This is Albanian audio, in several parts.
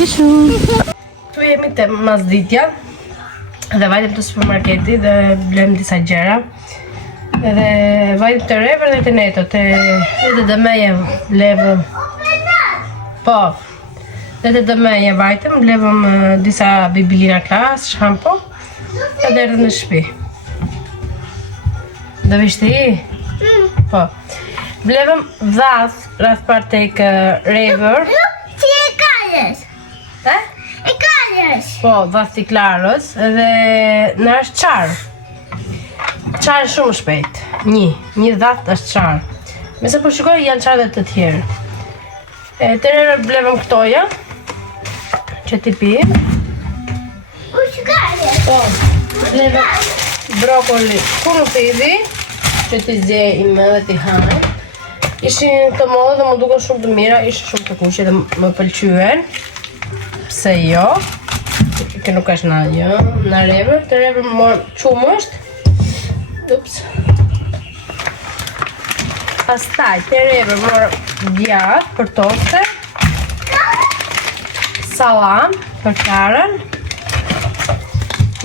Tu jemi te Mazditja dhe vajtem të supermarketi dhe blem disa gjëra. Dhe vajtem të Rever dhe të Neto, te DDM-ja levëm. Po. Dhe të DDM-ja vajtem, levëm disa bibilina klas, shampo, edhe erdhëm në shtëpi. Do vish ti? Po. Blevëm dhath rreth par tek Rever. Ti e kalës. E kalës. Po, dhath i Klarës dhe në është qarë. Qarë shumë shpejt. Një dhath është qarë. Mese po shikoj janë qarë dhe të tjerë. Të rrë blevëm këtoja që ti pi. U shkalës. Po, blevëm brokoli kurupidhi që ti zjejmë dhe ti hajë. Ishin të modë dhe më duke shumë të mira, ishin shumë të kuqe dhe më pëlqyen. Pse jo? Që nuk është në jo, në Rever. Të Rever më morë qumë është. Ups. Pastaj, të Rever morë djatë për toste. Salam për Klarën.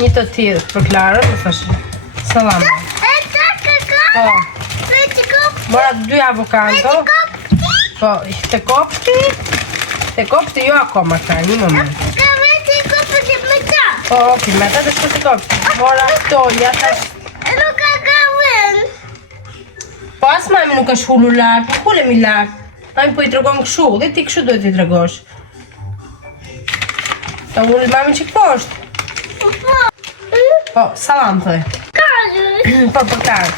Një të tjilë për Klarën, më thashë. Salam. Po. Mora 2 avokado. Po, te kopshti jo akoma ka, një moment. Po, ok, me ta të shku të kopshti. Mora këtoja, tash. Nuk ka gavën. Po, as mami nuk është hullu lartë, nuk hulemi lartë. Mami po i tregon këshu, dhe ti këshu duhet i tregosh. Ta hulli mami që këposhtë. Po, salam thoj. Po, për karë.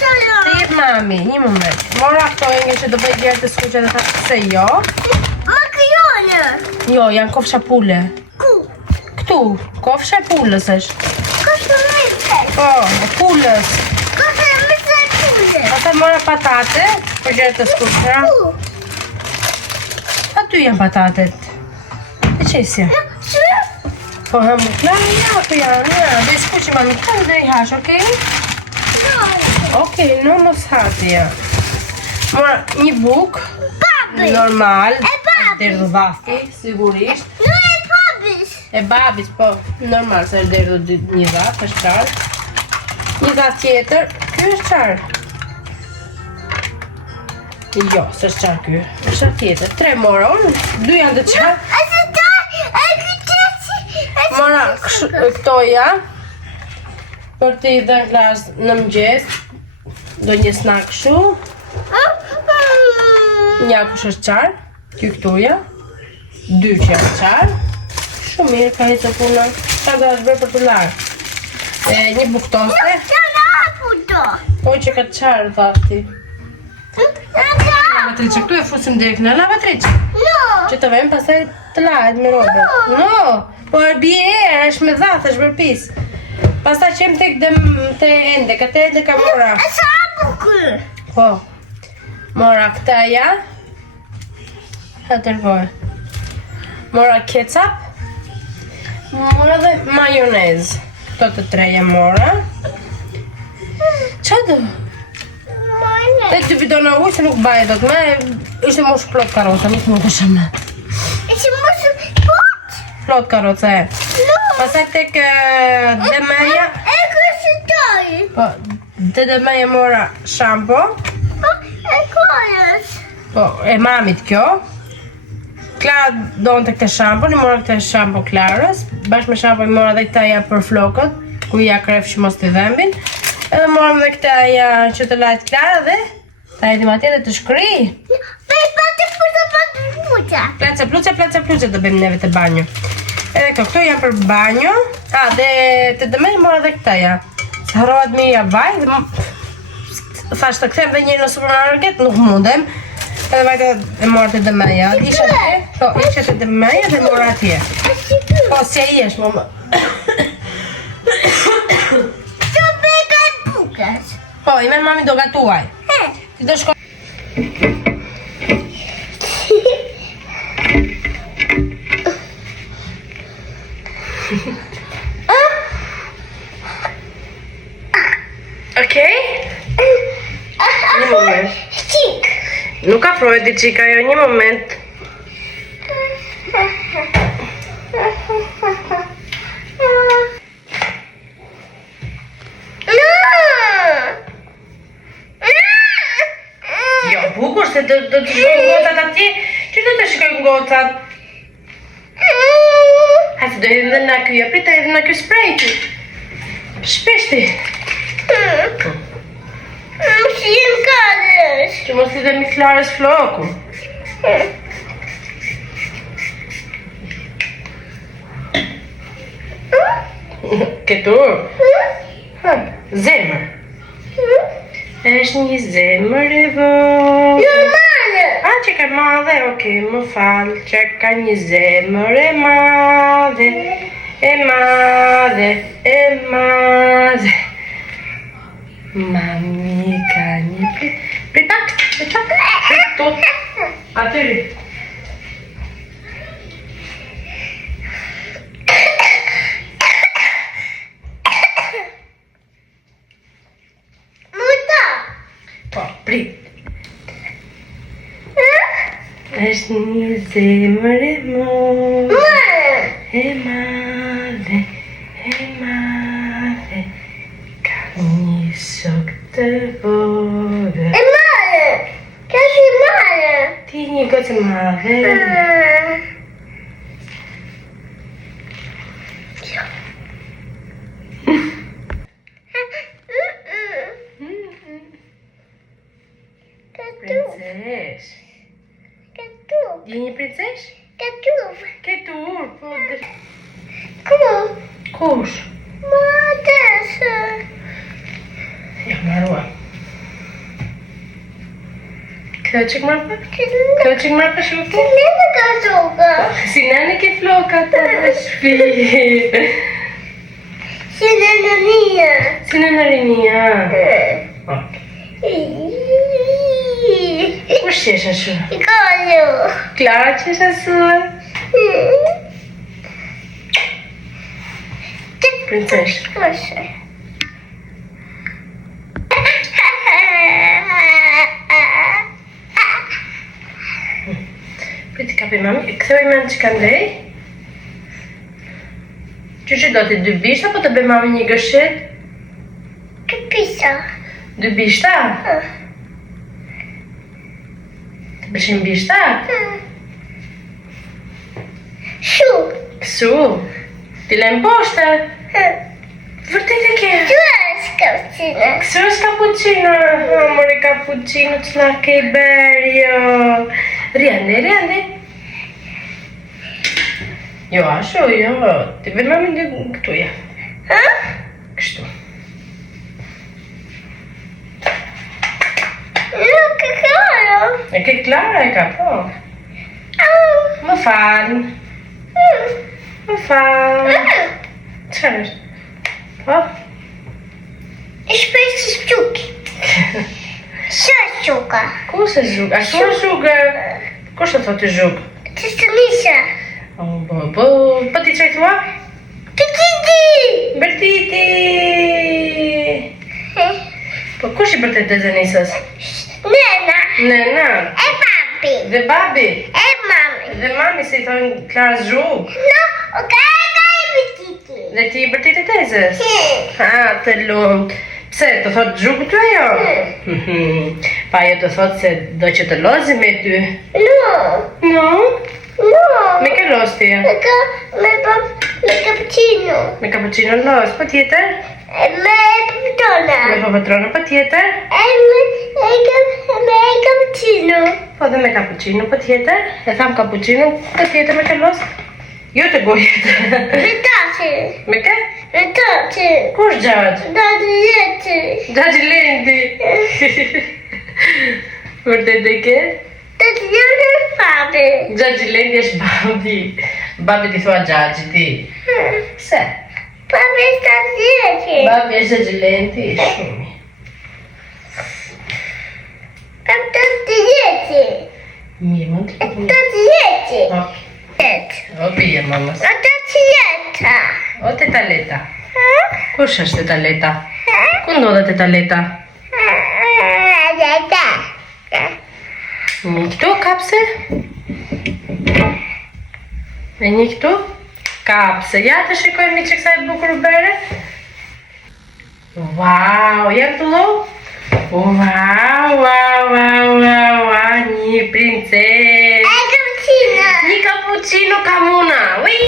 Të jetë mami, një moment. Mora këto inge që do bëj gjerë të skuqe dhe ta se jo. Makrone. Jo, janë kofsha pule. Ku? Këtu, kofsha pulës është. Kofsha misër. Po, pulës. Kofsha misër pule. Ata mora patate për gjerë të skuqe. Ku? Aty janë patatet. E qesja? Po, hamu klarë, ja, po janë, ja. Dhe skuqe mami, këta dhe i hash, okej? Okej, në mos hati, ja. Mora një buk. Papi. Normal. E babis. Derdhë vasti, sigurisht. Nuk e babis. E babis, po, normal, se është derdhë një dhath, është qarë. Një dhath tjetër, kjo është qarë. Jo, së është qarë kjo, është qarë tjetër. 3 mora, 2 janë të qarë. Mora, këtoja, për t'i dhe në klasë në mëgjes, do një snack shu. Një akush është qarë, kjo këtoja. 2 që janë qarë. Shumë mirë ka hitë të puna. Ta do është bërë për të larë. Një buk toste. Po që ka qarë, thafti. Lava treqe, këtu e fusim direkt në lava treqe. Që të vem pasaj të lajt me robe. No, po e bje erë, është me dhath, është bërë pisë. Pasta qem të ende, këtë ende ka mora. E sa bukë? Po. Mora këtaja. Hatërvoj. Mora ketchup. Mora dhe majonez. Këto të treja mora. Qa do? Dhe të bidona ujë se nuk baje do të me. Ishte mosh plot karota, nuk është me. Ishte mosh plot? Plot karota e. Pasaj tek DDM-ja. E kështë toj. Po, DDM-ja mora shampo. Po, e kërës. Po, e mamit kjo. Klara donë të këte shampo, një mora këte shampo Klarës. Bashkë me shampo i mora dhe këtaja për flokët, ku ja kref që mos të dhembin. Edhe mora dhe këtaja që të lajtë Klara dhe ta jetim atje dhe të shkri. Plece do bëjmë neve të banjo. Edhe këto janë për banjo. Dhe të dëmej mora dhe këtaja. Se harohat mi ja vaj. Thash të këthem dhe njërë në supermarket, nuk mundem. Edhe vajtë e mora të dëmeja. Ishe të dëmeja dhe mora atje. Po, si e jesh, mama. Të beka e bukës. Po, i men mami do gatuaj. Ti do shko... Okej? Një moment. Qik. Nuk afrohet i qika jo, një moment. Jo, bukur se do të shkojnë gocat atje. Që do të shkojnë gocat? Hajde do hedhim dhe na ky, prit të hedhim na ky spray ti. Shpeshti. Mos i kalësh. Që mos i dhe Klarës floku. Këtur. Zemër. Është një zemër e vogël. Normale. Që ka madhe, okej, më falë, që ka një zemër e madhe, e madhe, e madhe. Mami ka një pritak, tot, atyri. Muta. Po, prit. Është një zemër e madhe, ka një shok të vogël. E male. Kashi male. Ti një gocë madhe. Princesh. Je një princesh? Ketur, po dhe... Kush? Ja, marua. Këto qik marrë pa? Këto qik marrë pa shuke? Si nani ke floka të shpi. Si nani rinia. Kush qesh ashu? Klara qesh ashu? Princesh. Priti kapi mami, këthoj me në që kanë dhej? Që do t'i 2 bishta, po të bëj mami një gëshet? 2 bishta? Të bëshim bishta? Kësu? Ti lejmë poshte? Vërtet e ke? Kësu është cappuccino? Amore, cappuccino që na ke berjo. Riende. Jo, asho, jo. Ti bëj mami një këtuja. Kështu. E ke Klara e ka, po. Më falë. Qërë është? Po? Ku se zhugë? A shtu është zhugë? Ku shtë thotë zhugë? Po ti që e thua? Bërtiti! Po kush i bërtet dhe zënisës? Nena. Dhe babi? Dhe mami se i thonë Klarës zhugë? Dhe ti i bërtit e tezës? Ha, të lumë. Pse, të thotë zhugë të ajo? Pa jo të thotë se do që të lozi me ty? No? Me ke los ti? Me cappuccino. Me cappuccino los, po tjetër? Me patrona. Me po patrona, po tjetër? Me cappuccino. Po dhe me cappuccino, po tjetër? E tham cappuccino, po tjetër me ke los? Jo të gojet. Me taci. Me ke? Me taci. Kush gjatë? Gjatë Lendi. Vërtet e ke? Taci është babi. Gjatë Lendi është babi. Babi ti thua gjatë ti. Pse? Babi është taci. Babi është Gjatë Lendi, shumë. Taci. Mirë, mund të përpun. Taci. O bije, mamas. Taci. O teta Leta. Kush është teta Leta? Ku ndodhe teta Leta? Këtu kapse? E një këtu? Kapse. Ja të shikojmë që kësa e bukur bere. Wow, jetë të lo? Wow, një princes. Një cappuccino camuna. Ui.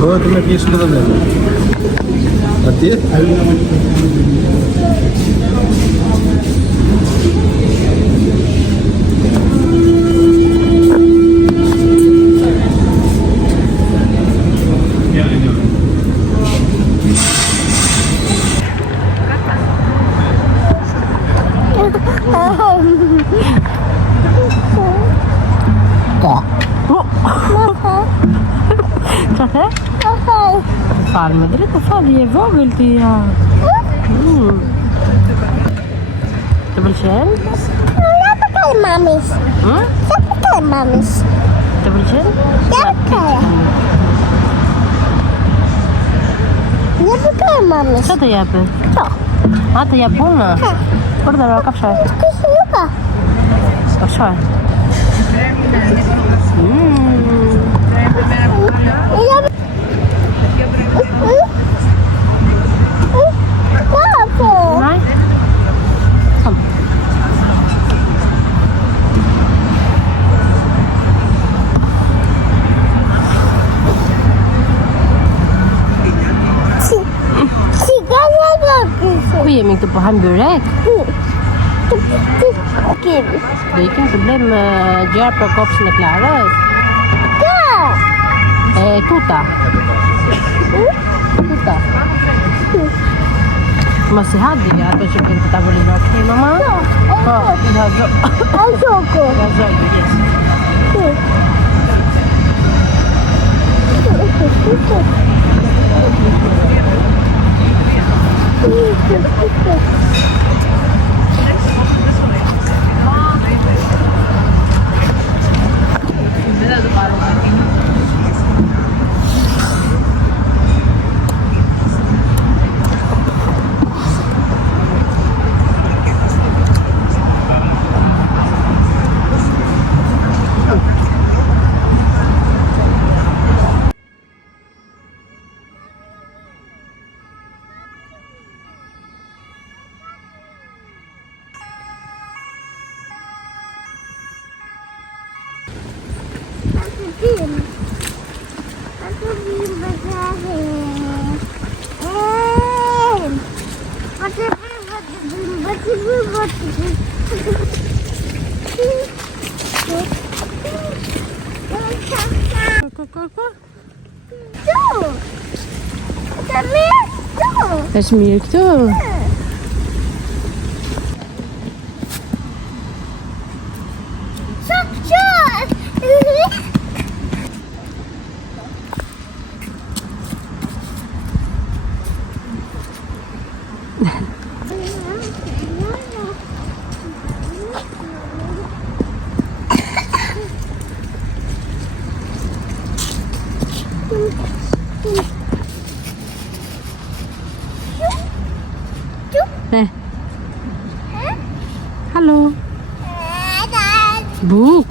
Bëhet me pjesë të dhe atje? Falë me drejtë, falë, je vogël ti ja. Të pëlqen? Ja pëlqen mamis. Ja pëlqen mamis. Të pëlqen? Ja pëlqen. Ja pëlqen mamis. Çfarë të jepë? Ço? A të jep punë? Por dhe roka fshoj. Kështë luka. Po fshoj. Nej. Kom. Ku jemi këtu po hajmë byrek? Do ikim të blem gjëra për kopshtin e Klarës. E tuta. Tuta. Mos i hadi ato që kënë të tavolinë, okej, mama? Po, da gioco. Da gioco, yes. Është mirë këtu. Hallo. Boek.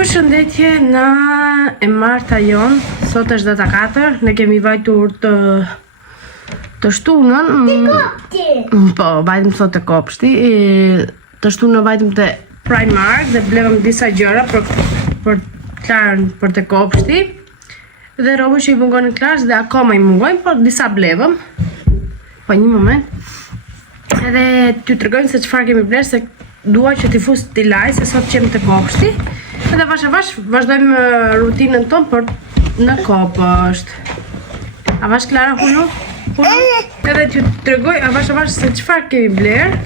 Përshëndetje, na e Marta jon, sot është data 4, ne kemi vajtur të shtunën. Po, vajtëm sot të kopshti, të shtunën vajtëm të Primark dhe blevëm disa gjëra për Klarën për të kopshti. Dhe robë që i mungonin Klarës dhe akoma i mungojnë, por disa blevëm. Po një moment. Edhe t'ju tregojmë se çfarë kemi bler, se dua që t'i fus t'i laj, se sot qem të kopshti. Edhe vash vazhdojmë rutinën tonë, por në kopësht. A vash Klara hulu? Edhe t'ju tregoj a vash se çfarë kemi bler.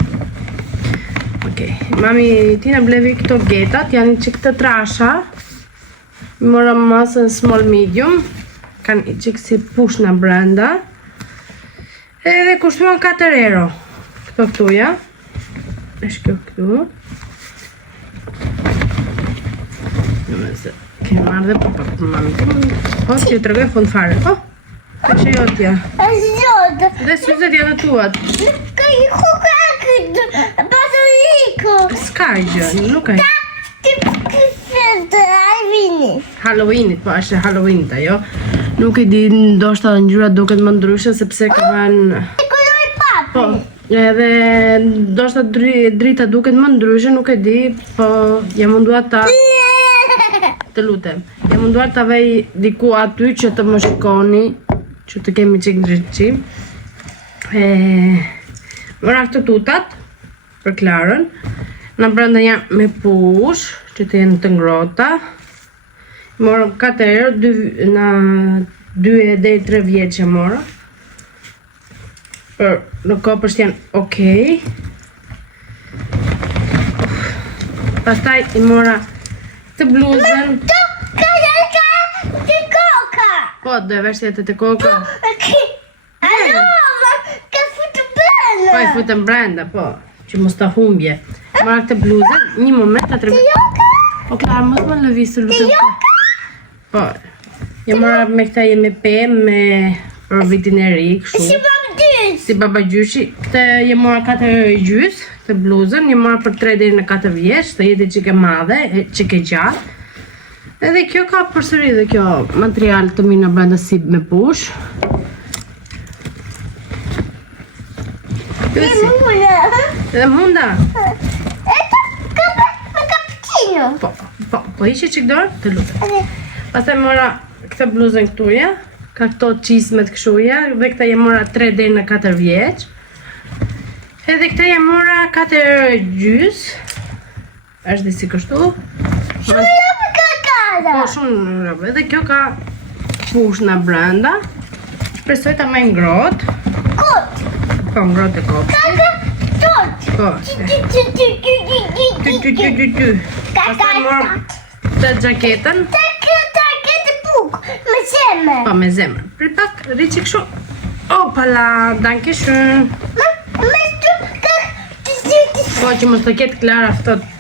Okej, mami Tina blevi këto getat, janë që këtë trasha. Mora masën small medium, kanë që si pushna brenda. Edhe kushtuan 4 euro. Këto këtuja. Është kjo këtu. Kemë marrë dhe për mami. Po, që ju tregoj fund fare, po? Ka që jotja. Dhe syzet janë tuat. S'ka gjë, nuk e. Halloweenit, po është Halloweenit ajo. Nuk e di, ndoshta ngjyra duket më ndryshe sepse ka vënë. Po, edhe ndoshta drita duket më ndryshe, nuk e di, po jam munduar ta të lutem. Jam munduar ta vej diku aty që të më shikoni, që të kemi çik ndriçim. Mora këto tutat për Klarën. Në brenda janë me push, që të jenë të ngrota. Morëm 4 euro, në 2 deri 3 vjeç që mora. Për në kopësht janë okej. Pastaj i mora të bluzën. Po, do e vesh jetë të koka. Po, i futën brenda, po, që mos ta humbje. Mora këtë bluzën, një moment të tregoj. Po, Klarë, mos më lëvisë, lutem. Po, jë mora me këta jemi me për vitin e ri, kështu. Si baba gjyshi. Këtë jë mora 4 euro i gjys, këtë bluzën, jë mora për 3 deri në 4 vjeç, të jeti që ke madhe, që ke gjatë. Edhe kjo ka përsëri dhe kjo material të mirë në brenda si me push. Edhe munda. Po ishe që këdorë? Të lutem. Pastaj mora këtë bluzën këtuja, ka këto qismet këshuja, dhe këta je mora 3 deri në 4 vjeç. Edhe këta je mora 4 euro e gjys. Është disi kështu. Po shumë rëbë, edhe kjo ka push në brenda. Shpresoj ta më ngrohtë. Po ngrohtë e kopshti. Po. Pastaj morëm të xhaketën. Po me zemër. Pritak, rriqi kështu. Opala, danke schön. Po që mos të ketë Klara fëtot.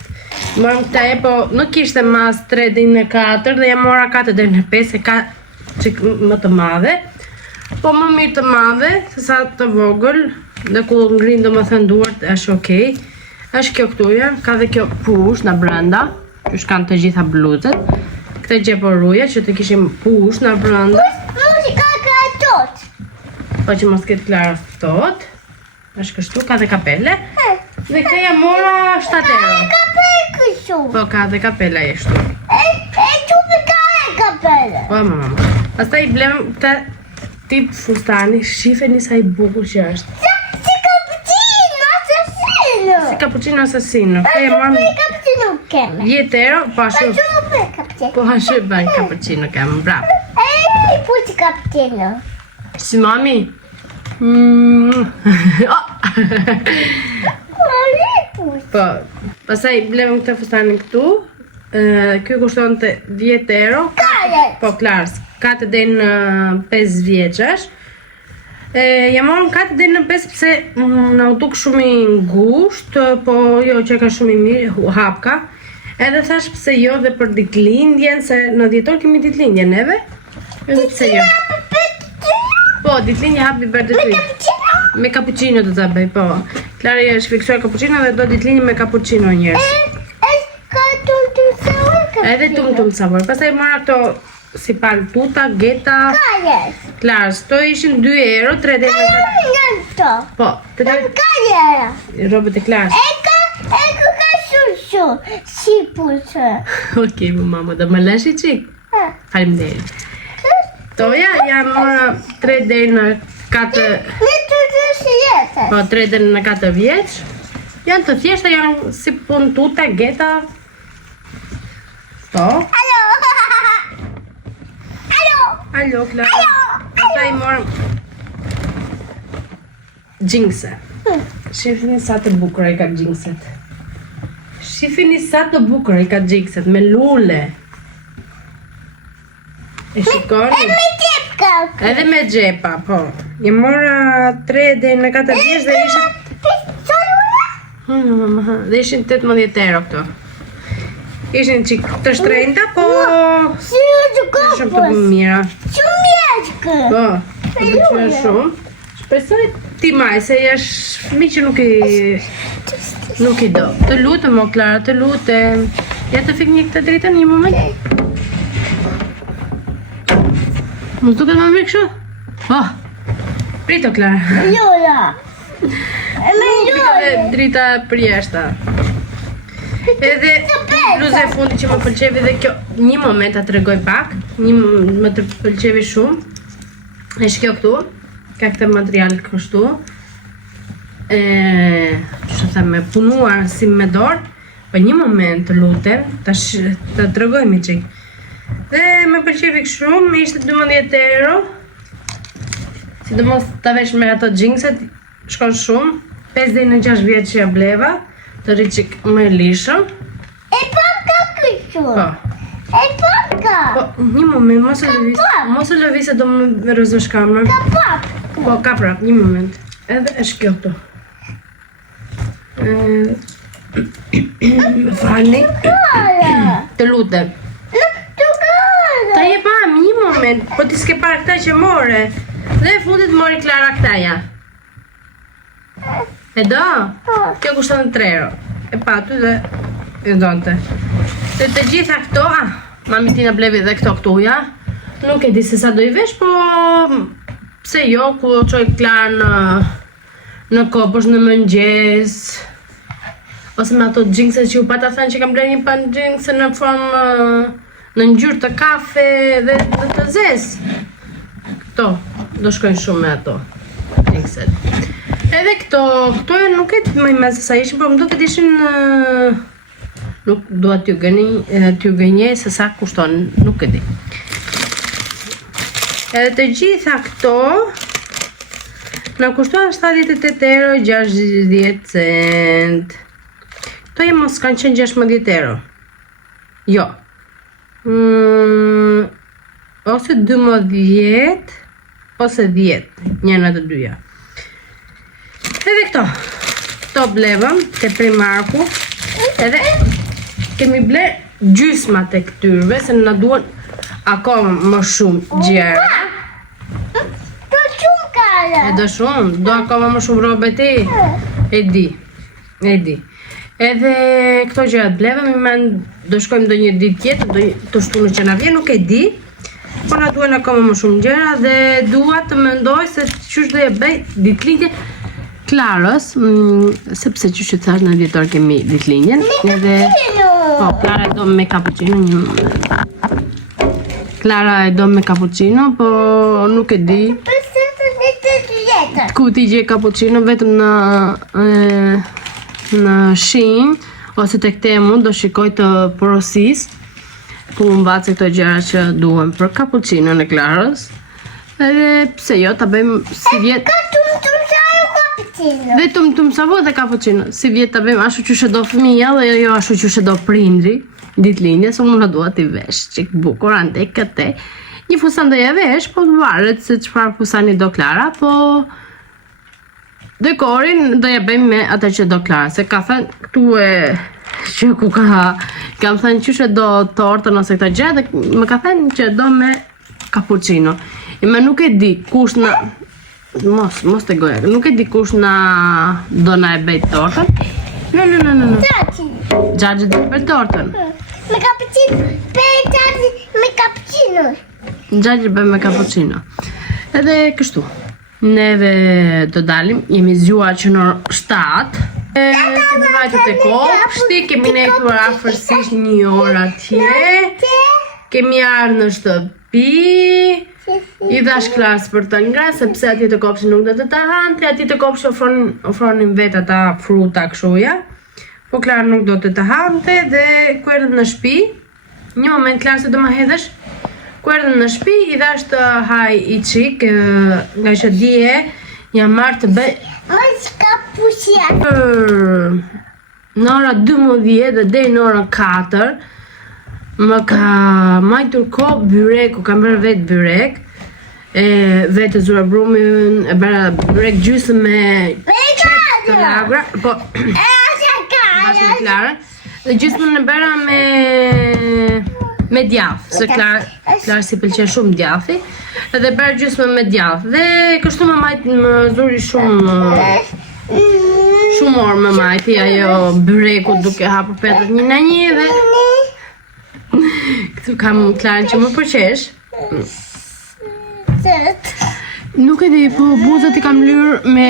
Morëm këta e, po nuk ishte mas 3 deri në 4 dhe jam mora 4 deri në 5, e ka çik më të madhe. Po më mirë të madhe, se sa të vogël, dhe ku ngrin domethënë duart është okej. Është kjo këtuja, ka dhe kjo push në brenda, që shkan të gjitha bluzet. Këta gjeporuja që të kishim push në brenda. Po që mos ketë Klara fëtot. Është kështu, ka dhe kapele. Dhe këta jam mora 7 euro. Po ka dhe kapela jeshtu. Po mama. Pastaj i blem këtë tip fustani, shifeni sa i bukur që është. Si cappuccino assassino. Këta jam mora 10 euro, po ashtu. Po ashtu bën cappuccino kemë, bravo. Si mami? Po, pastaj blevëm këtë fustanin këtu. Kjo kushton të 10 euro. Po, Klarës, 4 deri në 5 vjeçash. Ja morëm 4 deri në 5 pse na u duk shumë i ngushtë, po jo që ka shumë i mirë, hapka. Edhe thash pse jo dhe për ditëlindjen, se në dhjetor kemi ditëlindjen neve. Edhe pse jo. Po, ditëlindje hapi bërë të ty. Me cappuccino do ta bëj, po. Klara është fiksuar cappuccino dhe do ditëlindje me cappuccino njërës. Edhe tum sabor. Pastaj mora këto si paltuta, geta. Kajes. Klar, sto ishin 2 euro, 3 deri në Nënto. po, Kajera. robët e Klarës. Eka ka shushu. Shipusë. Okej, mama, do më lësh i çik. Faleminderit. Toja jam 3 deri në 4. Ne të jetë. Po, 3 deri në 4 vjeç. Janë të thjeshta, janë si puntuta, geta. To. Alo. Alo. Alo, Klara. Pastaj morëm gjingse. Shifini sa të bukura i ka gjingset. Shifini sa të bukura i ka gjingset, me lule. E shikoni? Me tepka. Edhe me gjepa, po. I mora 3 deri në 4 vjeç dhe ishin... Dhe ishin 18 euro këto. Ishin qik të shtrenjta, po... Si të Shumë të kopës. mira. Shumë jashkë. Po, të pëlqen shumë. Shpresoj ti maj, se jesh fëmijë që nuk i do. Të lutem, o Klara, të lutem. Ja të fik një këtë drejta një moment. Mos duket më mirë kështu? Oh, prito, Klara. Lola. Me Lola. Drita për jashta. Edhe bluza e fundi që më pëlqevi dhe kjo, një moment ta tregoj pak, më të pëlqevi shumë. Është kjo këtu, ka këtë material kështu. Që thëmë, punuar si me dorë, për një moment të lutem, të tregoj mi qik. Dhe më pëlqevi shumë, ishte 12 euro. Sidomos ta vesh me ato gjingset, shkon shumë. 5 deri në 6 vjeç që ja bleva, të rri qik më lishëm. E paka kështu. Po. E paka. Po, një moment, mos e lëvi se do më rëzosh kamerën. Ka pap. Po, ka prap, një moment. Edhe është kjo këtu. Falni. Të lutem. Ta jepam një moment, po ti s'ke parë këta që more. Dhe e fundit mori Klara këtaja. E do? Kjo kushton 3 euro. E patu dhe e donte. Dhe të gjitha këto, mami tina blevi dhe këto këtuja. Nuk e di se sa do i vesh, po pse jo, ku qoj Klara në kopësh, në mëngjes. Ose me ato gjingse që u pata thënë që kam blerë një pan gjingse në formë në ngjyrë të kafe dhe të zezë. Këto, do shkojnë shumë me ato gjingset. Edhe këto nuk e më me se sa ishin, por më duket ishin nuk dua t'ju gënjej se sa kushton, nuk e di. Edhe të gjitha këto na kushtuan 78 euro 60 cent. Këto mos kanë qenë 16 euro. Jo. Ose 12 ose 10, një në të dyja. Edhe këto blevëm te Primarku, edhe kemi ble gjysma të këtyrve, se na duan akoma më shumë gjera. Do shumë kare. E do shumë, do akoma më shumë robe ti. E di. Edhe këto gjërat blevëm, do shkojmë do një ditë tjetër, do të shtunë që na vjen, nuk e di. Po na duan akoma më shumë gjera dhe dua të mendoj se qysh do e bëj ditëlindje Klarës, sepse që që thash në vjetor kemi ditëlindjen, edhe... Po, Klara e do me cappuccino një moment. Klara e do me cappuccino, po nuk e di ku ti gje cappuccino, vetëm në Shein, ose tek Temu, do shikoj të porosis, ku më mbace këto gjëra që duhem për cappuccino në Klarës, edhe pse jo, ta bëjmë si vjetë. Dhe tum savo dhe cappuccino. Si vjetë ta bëjmë ashtu që do fëmija dhe jo ashtu që do prindri ditëlindje, se unë dua t'i vesh qik bukur ande këte. Një fusan do ja vesh, po varet se çfarë fusani do Klara, po dekorin do ja bëjmë me atë që do Klara, se ka thënë këtu e që ku kam thënë që do tortën ose këto gjë, dhe më ka thënë që do me cappuccino. E me nuk e di kush na Mos të goja, nuk e di kush do na e bëj tortën. No. Gjaxhi dhe për tortën. me cappuccino. Pensavi me cappuccino. Gjagjë bëjmë me cappuccino. Edhe kështu. Neve do dalim, jemi zgjuar që në 7. Kemi vajtur te kopshti, kemi nejtur afërsisht 1 orë atje. Kemi ardhur në shtëpi. I dhash klasë për të ngrënë sepse atje te kopshti nuk do të hante, atje te kopshti ofronin vetë ata fruta këshuja. Po Klara nuk do të hante dhe ku erdhëm në shtëpi, një moment Klara se do ma hedhësh. Ku erdhëm në shtëpi, i dhash të haj i qik, nga që dje jam marrë të bëj në ora 12 dhe deri në orën 4 më ka majtur ko byreku, kam bërë vetë byrek, vetë zura brumin, e bëra byrek gjysmë me qep të lagra, po bashkë me Klarën, dhe gjysmën e bëra me djath, se Klara si pëlqen shumë djathi, edhe bëra gjysmën me djath, dhe kështu më zuri shumë orë më majti, ajo byreku duke hapur petët një në një dhe këtu kam Klarën që më përqesh. Nuk e di, po buzët i kam lyrë me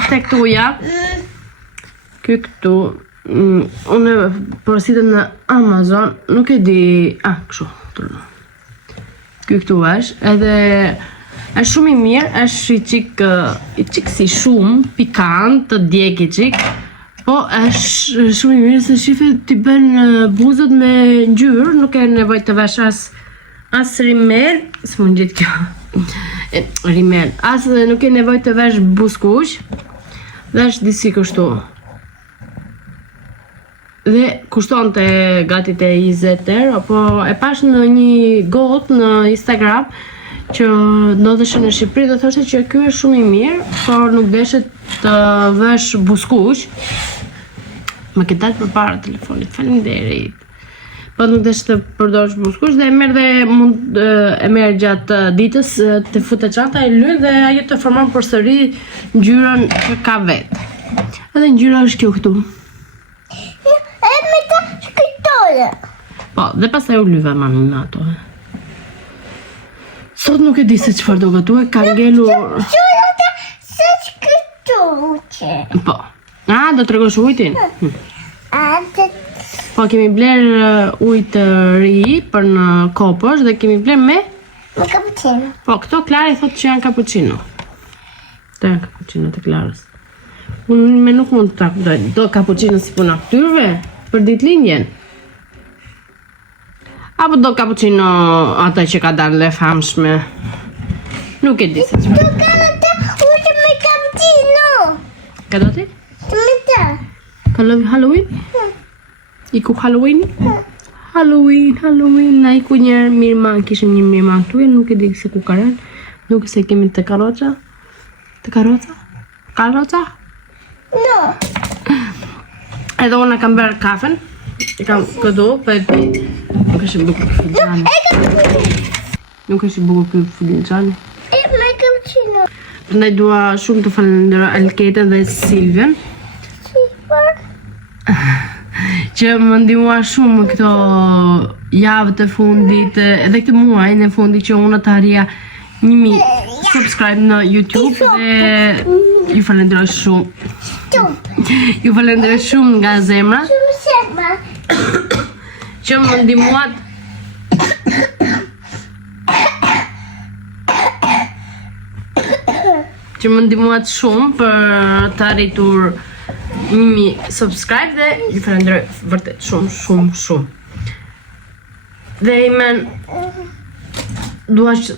këte këtuja. Këtu, unë porositëm në Amazon, nuk e di, kështu, këtu është, edhe është shumë i mirë, është i qik si shumë, pikant, të djek i qik, po është shumë i mirë se shife t'i bën buzët me ngjyrë, nuk e nevoj të vesh as rimel, së mund gjithë kjo, rimel, as nuk e nevoj të vesh buskush, dhe është disi kështu. Dhe kushton të gati të 20 euro, po e pash në një gotë në Instagram që ndodheshe në Shqipëri dhe thoshte që ky është shumë i mirë, por nuk deshet të vesh buskush. Më ke dalë përpara telefonit, faleminderit. Po nuk deshet të përdorësh buskush dhe e merr gjatë ditës të futet çanta e lyn dhe ajo të formon përsëri ngjyrën që ka vetë. Edhe ngjyra është kjo këtu. Po, dhe pastaj u lyva mami me ato. Sot nuk e di se çfarë do gatuaj, ka ngelur. Po. Do tregosh ujtin? Po, kemi bler ujë të ri për në kopësh dhe kemi bler me cappuccino. Po, këto Klara i thotë që janë cappuccino. Këto janë cappuccino të Klarës. Unë me nuk mund të kuptoj. Do cappuccino si puna këtyrve për ditëlindjen? Apo do cappuccino ata që ka dalë le famshme? Nuk e di se që. Do me cappuccino. Ka do ti? Halloween? Iku Halloween? Halloween, na iku njerë mirëman, kishim një mirëman këtu, nuk e di se ku ka rënë, nuk e se kemi të karroca? Të karroca? Karroca? No. Edhe unë kam bërë kafen, e kam këtu, për e pi, nuk është i bukur filxani. Nuk është i bukur filxani. Me cappuccino. Prandaj dua shumë të falenderoj Alketën dhe Silvien, që më ndihmua shumë këto javët e fundit, edhe këtë muajin e fundit që unë të arrija 1000 subscribe në YouTube dhe ju falenderoj shumë. Ju falenderoj shumë nga zemra që më ndihmuat shumë për të arritur 1000 subscribe dhe ju falenderoj vërtet shumë. Dhe imen dua që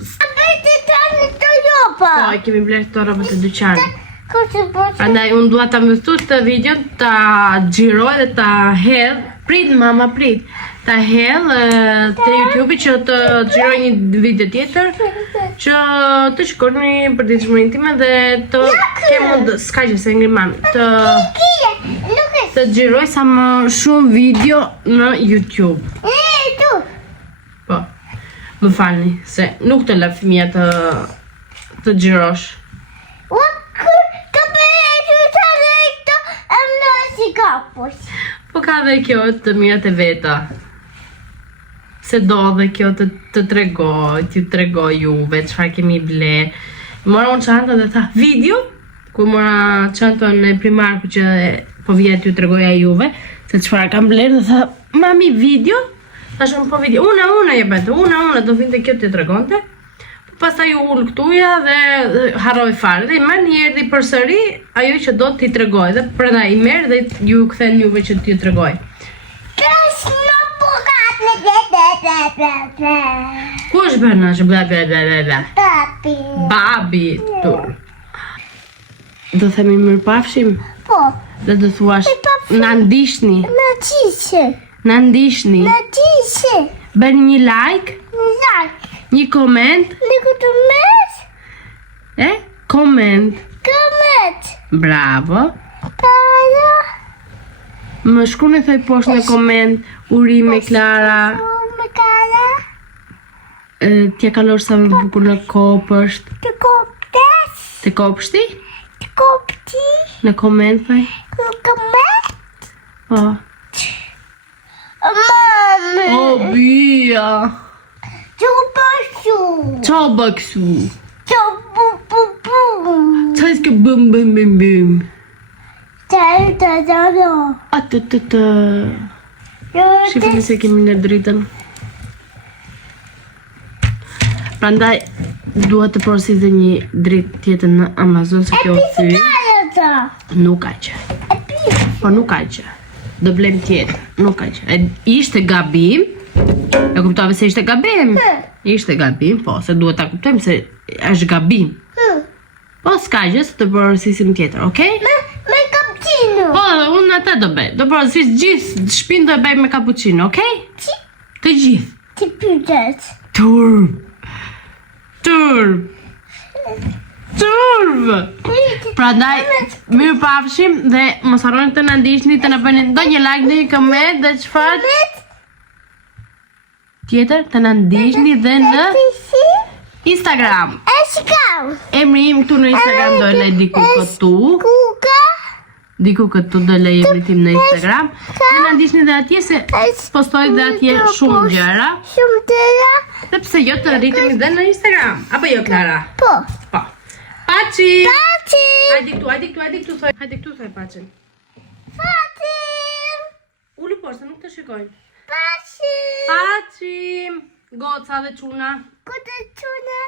po, e kemi bler këto robët e dyqanit. Prandaj unë dua ta mbështu të videon, ta xhiroj dhe ta hedh. Prit mama, prit. Ta hedh te YouTube që të xhiroj një video tjetër që të shikoni për ditëshmërinë time dhe të kem mund s'ka gjë se ngri mami. Të xhiroj sa më shumë video në YouTube. Po. Më falni se nuk të lë fëmia të xhirosh. Po ka dhe kjo të mirat e veta. Se do dhe kjo të tregoj, t'ju tregoj juve, çfarë kemi ble. Mora unë çantën dhe tha, video? Ku mora çantën e primarku që po vjet t'ju tregoja juve, se çfarë kam bler dhe tha, mami video? Thash unë po video, una je bëtë, una do vinte kjo t'ju tregonte. Pastaj ju ul këtuja dhe harroj fare dhe i merr një erdhi përsëri ajo që do t'i tregoj dhe prandaj i merr dhe ju kthen juve që t'ju tregoj. Ku është bërna që bla bla bla bla bla? Papi. Babi tur. Do themi mirëpafshim? Po. Dhe do thuash na ndihni. Në qishe. Na ndihni. Në qishe. Bëni një like, Në like. një koment, Në këtë mes. koment. Këmet. Bravo. Para. Më shkruani thoj poshtë në koment, urime Klara. Me kara. T'ja kalosh sa më bukur në kopësht. Të koptes. Të kopshti? Të kopti. Në koment thoj. Këmet. Po. Mami. O bia. Që përshu. Qa bëksu? Që bu. Qa s'ke bëm bëm bëm bëm? Të. Atë. Shifni se kemi në dritën. Prandaj duhet të porosit dhe një dritë tjetër në Amazon se kjo thy. Nuk ka që. Po nuk ka që. Do blem tjetër. Nuk ka që. Ishte gabim. E kuptove se ishte gabim. Ishte gabim, po, se duhet ta kuptojmë se është gabim. Po s'ka gjë se të porosisim tjetër, okej? Me cappuccino. Po, unë atë do bëj. Do porosis gjithë shpinë do e bëj me cappuccino, okej? Të gjithë. Ti pytet. Turb. Prandaj, mirë pafshim dhe mos harroni të na ndiqni, të na bëni ndonjë like, ndonjë koment dhe çfarë tjetër, të na ndiqni dhe në Instagram. Shikam. Emri im këtu në Instagram do e lej diku këtu. Kuka. Diku këtu do lej emrin tim në Instagram. Dhe na ndiqni dhe atje se postoj dhe atje shumë gjëra. Shumë tëra. Dhe pse jo të rritemi dhe në Instagram. Apo jo, Klara? Po. Po. Paçi! Paçi. Hajde këtu, thoj. Hajde këtu, thoj Paçin. Fatim. Ulu poshtë, nuk të shikojnë. Paçi. Paçi! Goca dhe çuna. Këtë çuna.